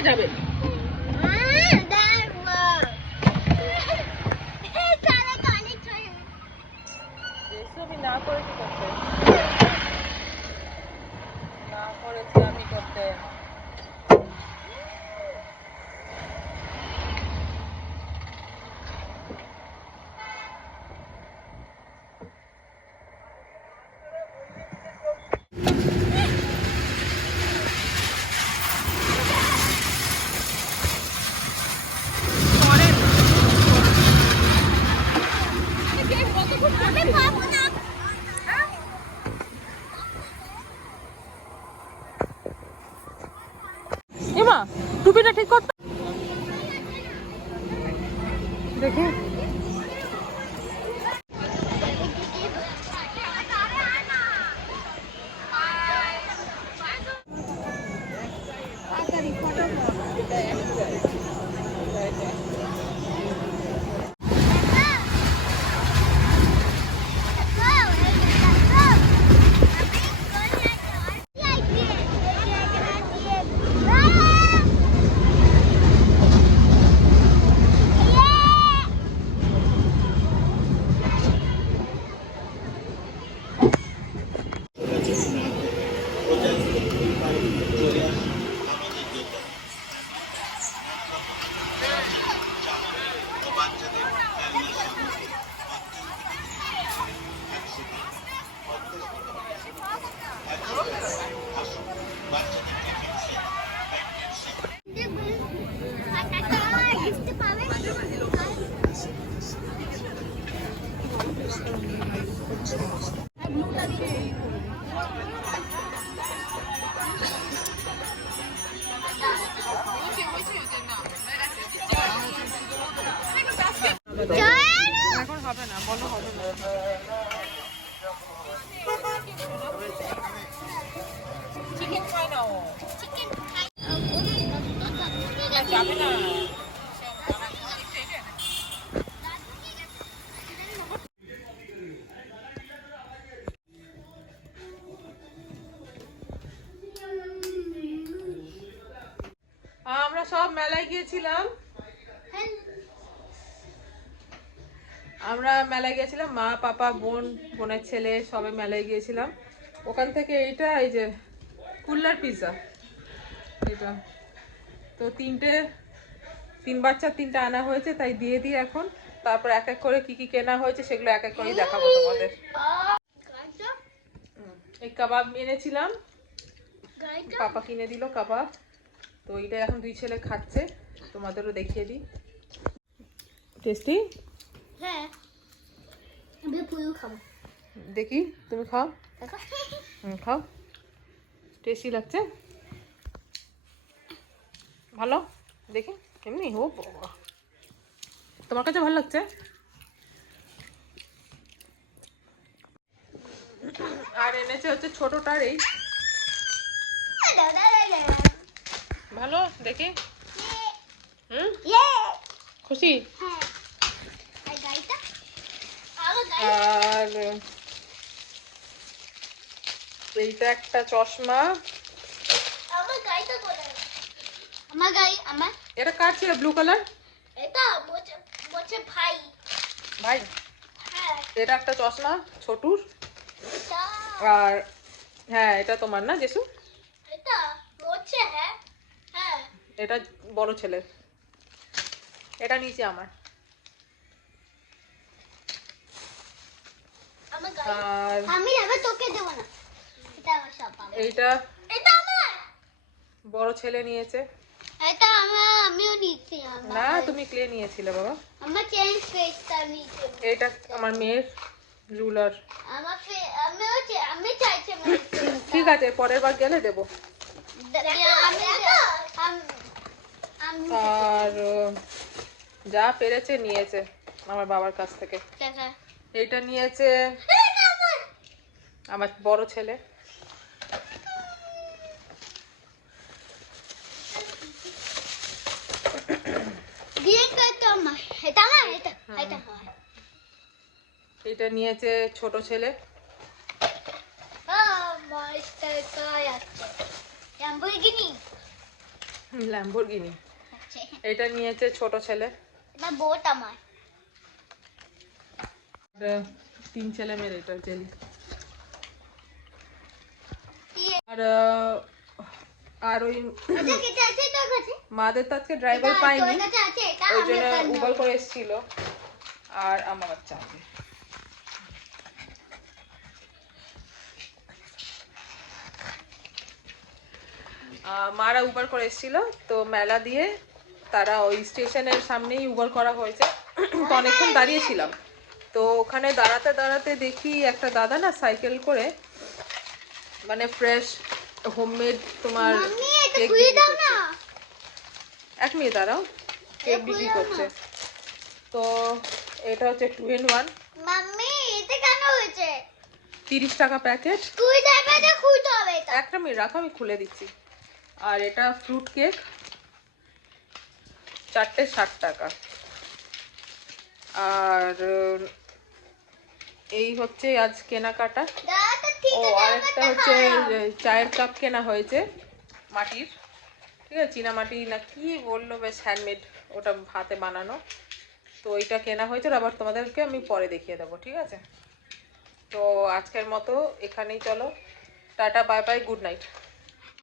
হয়ে যাবে। আমি না করেছি করতে, না করেছি আমি করতে। এমা টুপিটা ঠিক করতে দেখি। এখন হবে না, বলো হবে না। চিকেন খাই না ও, যাবে না। আমরা সব মেলায় গিয়েছিলাম, মা পাপা বোন বোনের ছেলে সবাই মেলায় গিয়েছিলাম। ওখান থেকে এইটা, এই যে কুল্লার পিৎজা, এটা তো তিন বাচ্চার তিনটা আনা হয়েছে, তাই দিয়ে দিই এখন। তারপর এক এক করে কি কি কেনা হয়েছে সেগুলো এক এক করে দেখাবো তোমাদের। এই কাবাব এনেছিলাম, পাপা কিনে দিল কাবাব, তো এটা এখন দুই ছেলে খাচ্ছে, তোমাদেরও দেখিয়ে দিই। টেস্টি? হ্যাঁ, আমি পুরো খাবো। দেখি তুমি খাও। খাও, টেস্টি লাগছে? ভালো? দেখি এমনি। ও বাবা, তোমার কাছে ভালো লাগছে? আর এনেছে হচ্ছে ছোটটার এই। ভালো দেখি। খুশি? আর এইটা একটা চশমা। এটা কার ছিল ব্লু কালার? ভাই, এটা একটা চশমা ছোটুর। আর হ্যাঁ, এটা তোমার না জেসু? এটা বড় ছেলের। এটা নিচে আমার। আর এইটা বড় ছেলে নিয়েছে। না, তুমি ক্লে নিয়েছিলে বাবা। এটা আমার মেয়ের রুলার। ঠিক আছে, পরের বার গেলে দেবো। আর যা পেরেছে নিয়েছে আমার বাবার কাছ থেকে। এইটা নিয়েছে আমার বড় ছেলে। এটা নিয়েছে ছোট ছেলে। ল্যাম্বরগিনি। আচ্ছা, এটা নিয়েছে ছোট ছেলে। এটা বোট আমার। এটা 3 ছেলে মেয়ের এটা জেলি। আর আর ওই এটা কেটে আছে তোর কাছে? মাদের তো আজকে ড্রাইভার এটা পাইনি, তোর কাছে আছে এটা? ওই আমি জন্য একটা উবার নেবো। করে এসেছিল। আর আমার বাচ্চা আছে। মারা উবার করে এসেছিল, তো মেলা দিয়ে তারা ওই স্টেশনের সামনেই উবার করা হয়েছে। তো অনেকক্ষণ দাঁড়িয়েছিলাম, তো ওখানে দাঁড়াতে দাঁড়াতে দেখি একটা দাদা না সাইকেল করে মানে ফ্রেশ হোমমেড তোমার মাম্মি এটা কেক খুলে বিক্রি দাও করছে। না। 1 মিনিট দাঁড়াও, কেক খুলে বিক্রি দাও করছে। না। তো এটা হচ্ছে 2 in 1, মাম্মি এটা কেন হয়েছে? 30 টাকা প্যাকেট। তুই যাবে যে খুলতে হবে এটা। 1 মিনিট রাখো, আমি খুলে দিচ্ছি। আর এটা ফ্রুট কেক, 4টে 60 টাকা। আর এই হচ্ছে আজ কেনাকাটা। দাদা তো ঠিক ও আছে আর আমারটা একটা হচ্ছে খারাপ। চায়ের কাপ কেনা হয়েছে মাটির, ঠিক আছে, চীনা মাটি না কি বললো, বেশ হ্যান্ডমেড, ওটা হাতে বানানো। তো ওইটা কেনা হয়েছে, আবার তোমাদেরকে আমি পরে দেখিয়ে দেবো, ঠিক আছে। তো আজকের মতো এখানেই, চলো tata, bye bye, good night.